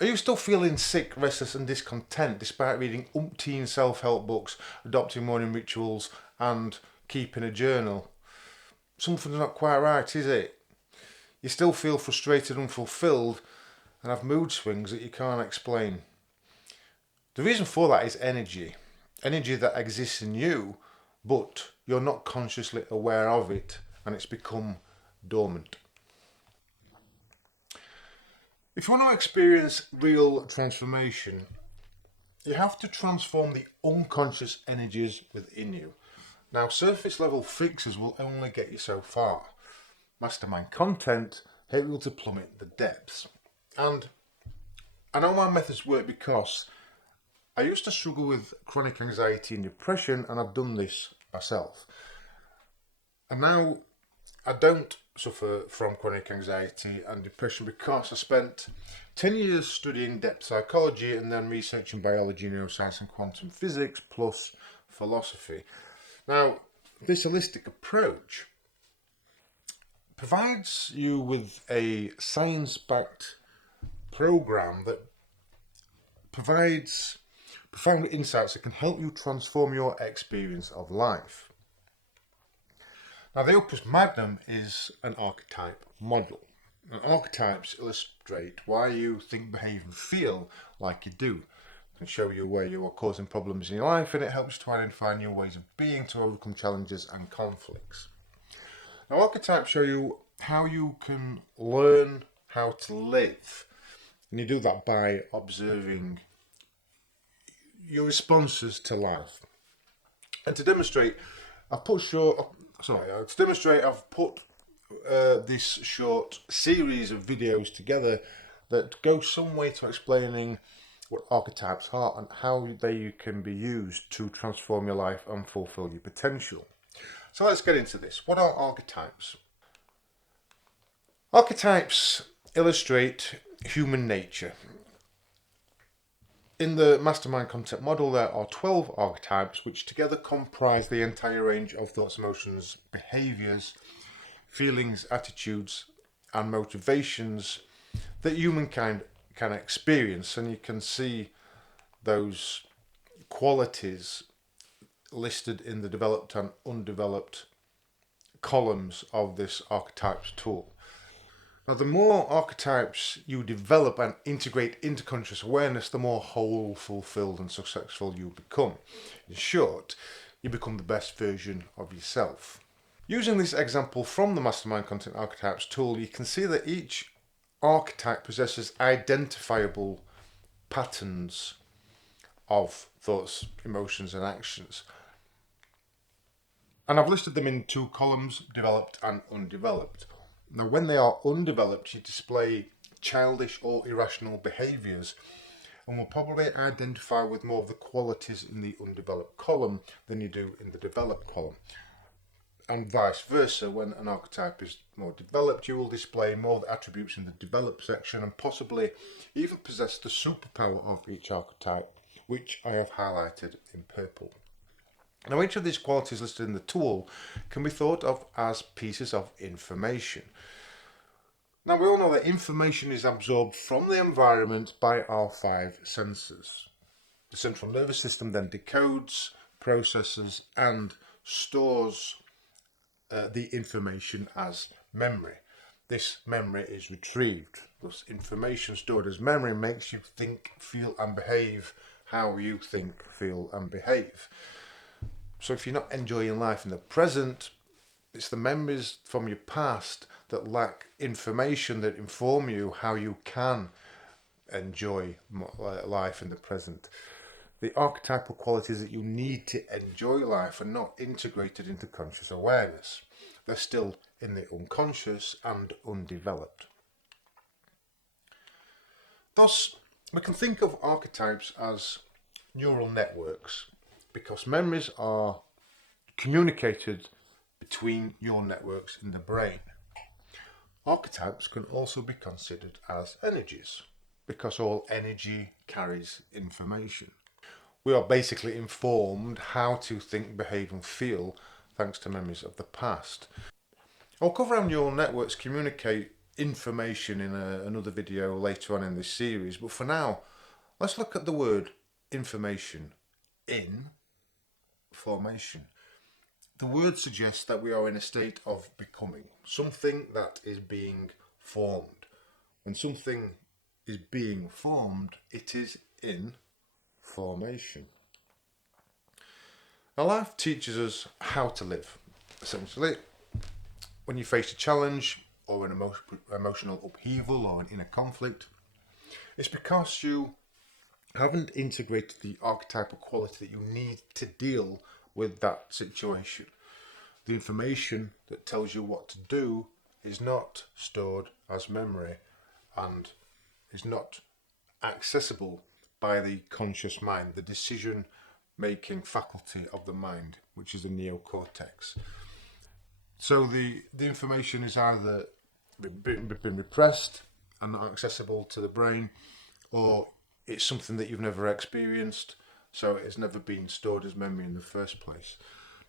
Are you still feeling sick, restless and discontent despite reading umpteen self-help books, adopting morning rituals and keeping a journal? Something's not quite right, is it? You still feel frustrated and unfulfilled and have mood swings that you can't explain. The reason for that is energy. Energy that exists in you, but you're not consciously aware of it and it's become dormant. If you want to experience real transformation, you have to transform the unconscious energies within you. Now, surface level fixes will only get you so far. Mastermind content help you to plummet the depths. And I know my methods work because I used to struggle with chronic anxiety and depression, and I've done this myself. And now I don't suffer from chronic anxiety and depression because I spent 10 years studying depth psychology and then researching biology, neuroscience, and quantum physics, plus philosophy. Now, this holistic approach provides you with a science-backed program that provides profound insights that can help you transform your experience of life. Now, the opus magnum is an archetype model. And archetypes illustrate why you think, behave, and feel like you do. It can show you where you are causing problems in your life, and it helps to identify new ways of being to overcome challenges and conflicts. Now, archetypes show you how you can learn how to live. And you do that by observing your responses to life. And to demonstrate, I've put this short series of videos together that go some way to explaining what archetypes are and how they can be used to transform your life and fulfill your potential. So let's get into this. What are archetypes? Archetypes illustrate human nature. In the Mastermind Concept Model, there are 12 archetypes which together comprise the entire range of thoughts, emotions, behaviours, feelings, attitudes and motivations that humankind can experience. And you can see those qualities listed in the developed and undeveloped columns of this archetypes tool. Now, the more archetypes you develop and integrate into conscious awareness, the more whole, fulfilled and successful you become. In short, you become the best version of yourself. Using this example from the Mastermind Content Archetypes tool, you can see that each archetype possesses identifiable patterns of thoughts, emotions and actions. And I've listed them in two columns, developed and undeveloped. Now, when they are undeveloped, you display childish or irrational behaviours and will probably identify with more of the qualities in the undeveloped column than you do in the developed column. And vice versa, when an archetype is more developed, you will display more of the attributes in the developed section and possibly even possess the superpower of each archetype, which I have highlighted in purple. Now, each of these qualities listed in the tool can be thought of as pieces of information. Now, we all know that information is absorbed from the environment by our 5 senses. The central nervous system then decodes, processes and stores the information as memory. This memory is retrieved. Thus, information stored as memory makes you think, feel and behave how you think, feel and behave. So if you're not enjoying life in the present, it's the memories from your past that lack information that inform you how you can enjoy life in the present. The archetypal qualities that you need to enjoy life are not integrated into conscious awareness. They're still in the unconscious and undeveloped. Thus, we can think of archetypes as neural networks because memories are communicated between neural networks in the brain. Archetypes can also be considered as energies because all energy carries information. We are basically informed how to think, behave and feel thanks to memories of the past. I'll cover how neural networks communicate information in another video later on in this series. But for now, let's look at the word information in formation. The word suggests that we are in a state of becoming, something that is being formed. When something is being formed, it is in formation. Now, life teaches us how to live. Essentially, when you face a challenge or an emotional upheaval or an inner conflict, it's because you haven't integrated the archetypal quality that you need to deal with that situation. The information that tells you what to do is not stored as memory and is not accessible by the conscious mind, the decision-making faculty of the mind, which is the neocortex. So the information is either been repressed and not accessible to the brain, or it's something that you've never experienced, so it has never been stored as memory in the first place.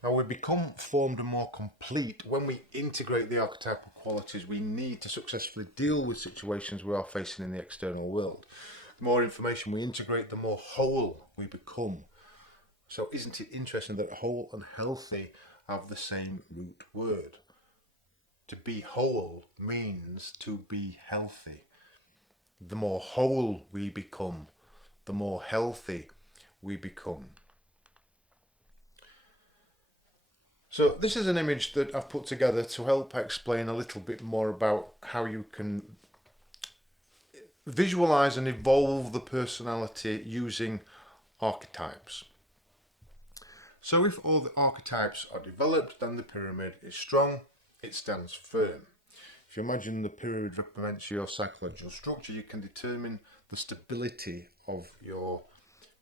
Now, we become formed and more complete when we integrate the archetypal qualities we need to successfully deal with situations we are facing in the external world. The more information we integrate, the more whole we become. So isn't it interesting that whole and healthy have the same root word? To be whole means to be healthy. The more whole we become, the more healthy we become. So this is an image that I've put together to help explain a little bit more about how you can visualize and evolve the personality using archetypes. So if all the archetypes are developed, then the pyramid is strong, it stands firm. If you imagine the pyramid represents your psychological structure, you can determine the stability of your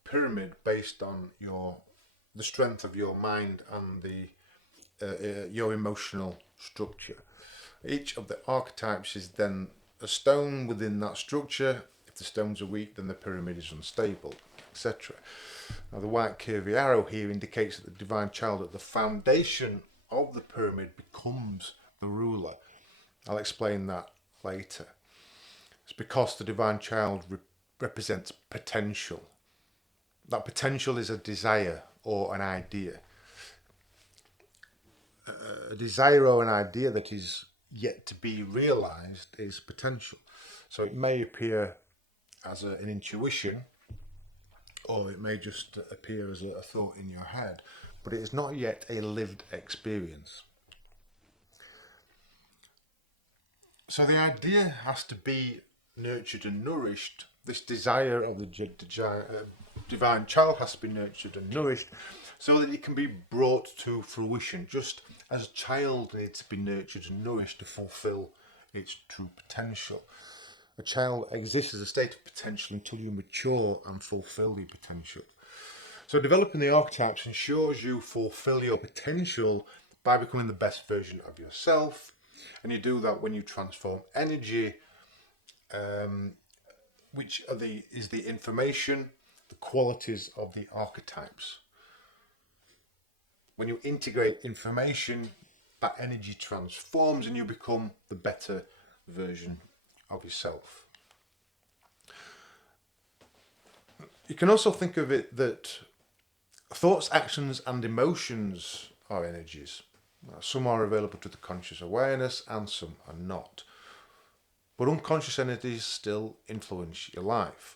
pyramid based on the strength of your mind and your emotional structure. Each of the archetypes is then a stone within that structure. If the stones are weak, then the pyramid is unstable, etc. Now, the white curvy arrow here indicates that the divine child at the foundation of the pyramid becomes the ruler. I'll explain that later. It's because the divine child represents potential. That potential is a desire or an idea. A desire or an idea that is yet to be realized is potential. So it may appear as an intuition, or it may just appear as a thought in your head, but it is not yet a lived experience. So the idea has to be nurtured and nourished. This desire of the divine child has to be nurtured and nourished so that it can be brought to fruition, just as a child needs to be nurtured and nourished to fulfill its true potential. A child exists as a state of potential until you mature and fulfill your potential. So developing the archetypes ensures you fulfill your potential by becoming the best version of yourself. And you do that when you transform energy, which is the information, the qualities of the archetypes. When you integrate information, that energy transforms and you become the better version of yourself. You can also think of it that thoughts, actions and emotions are energies. Some are available to the conscious awareness and some are not. But unconscious energies still influence your life.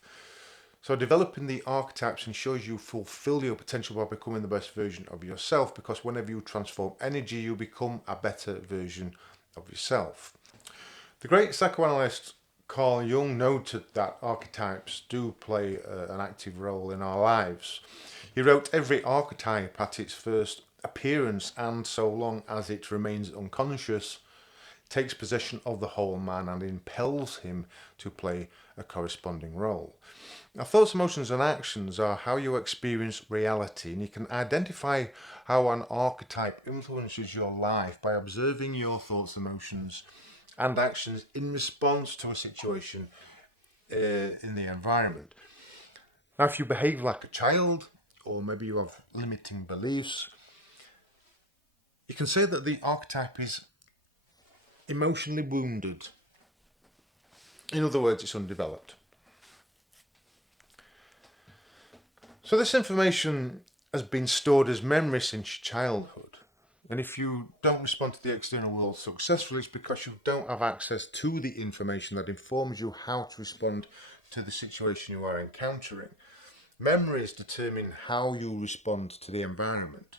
So developing the archetypes ensures you fulfill your potential by becoming the best version of yourself, because whenever you transform energy, you become a better version of yourself. The great psychoanalyst Carl Jung noted that archetypes do play an active role in our lives. He wrote, "Every archetype at its first appearance, and so long as it remains unconscious, takes possession of the whole man and impels him to play a corresponding role." Now, thoughts, emotions and actions are how you experience reality, and you can identify how an archetype influences your life by observing your thoughts, emotions and actions in response to a situation in the environment. Now, if you behave like a child, or maybe you have limiting beliefs, you can say that the archetype is emotionally wounded In other words, it's undeveloped. So this information has been stored as memory since childhood. And if you don't respond to the external world successfully, it's because you don't have access to the information that informs you how to respond to the situation you are encountering. Memories determine how you respond to the environment.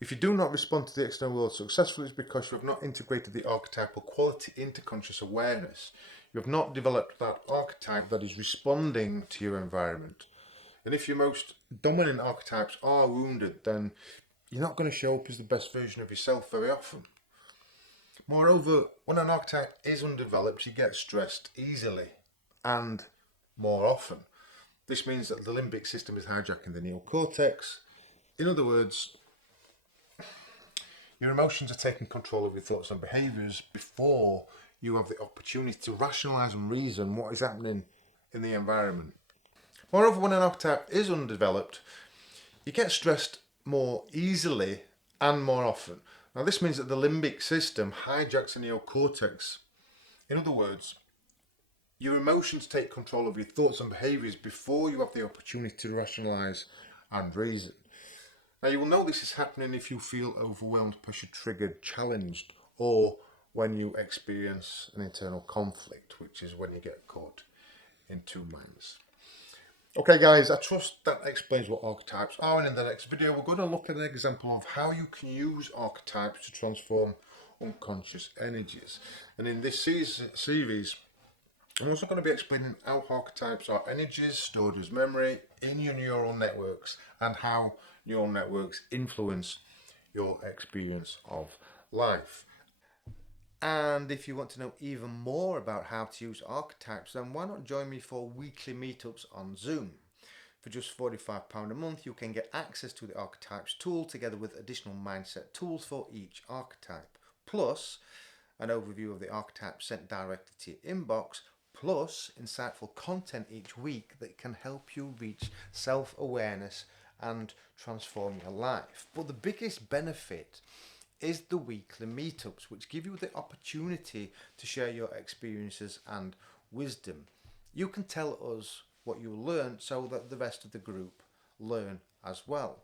If you do not respond to the external world successfully, it's because you have not integrated the archetypal quality into conscious awareness. You have not developed that archetype that is responding to your environment. And if your most dominant archetypes are wounded, then you're not going to show up as the best version of yourself very often. Moreover, when an archetype is undeveloped, you get stressed easily and more often. This means that the limbic system is hijacking the neocortex. In other words, your emotions are taking control of your thoughts and behaviours before you have the opportunity to rationalise and reason what is happening in the environment. Moreover, when an archetype is undeveloped, you get stressed more easily and more often. Now, this means that the limbic system hijacks the neocortex. In other words, your emotions take control of your thoughts and behaviours before you have the opportunity to rationalise and reason. Now, you will know this is happening if you feel overwhelmed, pressured, triggered, challenged, or when you experience an internal conflict, which is when you get caught in two minds. Okay, guys, I trust that explains what archetypes are, and in the next video we're going to look at an example of how you can use archetypes to transform unconscious energies. And in this series, I'm also going to be explaining how archetypes are energies stored as memory in your neural networks and how neural networks influence your experience of life. And if you want to know even more about how to use archetypes, then why not join me for weekly meetups on Zoom? For just £45 a month, you can get access to the Archetypes tool together with additional mindset tools for each archetype, plus an overview of the archetype sent directly to your inbox, plus insightful content each week that can help you reach self-awareness and transform your life. But the biggest benefit is the weekly meetups, which give you the opportunity to share your experiences and wisdom. You can tell us what you learn so that the rest of the group learn as well,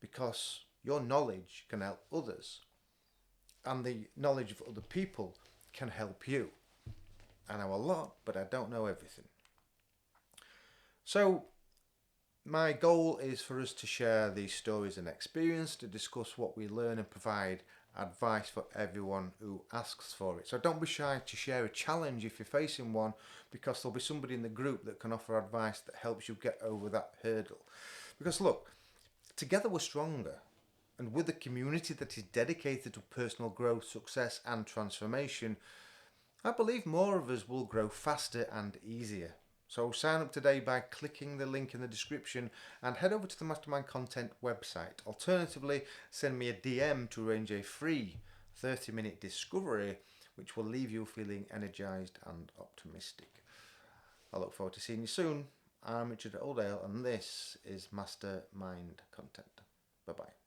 because your knowledge can help others, and the knowledge of other people can help you. I know a lot, but I don't know everything. So my goal is for us to share these stories and experience, to discuss what we learn and provide advice for everyone who asks for it. So don't be shy to share a challenge if you're facing one, because there'll be somebody in the group that can offer advice that helps you get over that hurdle. Because look, together we're stronger, and with a community that is dedicated to personal growth, success and transformation, I believe more of us will grow faster and easier. So sign up today by clicking the link in the description and head over to the Mastermind Content website. Alternatively, send me a DM to arrange a free 30-minute discovery, which will leave you feeling energized and optimistic. I look forward to seeing you soon. I'm Richard Oldale and this is Mastermind Content. Bye-bye.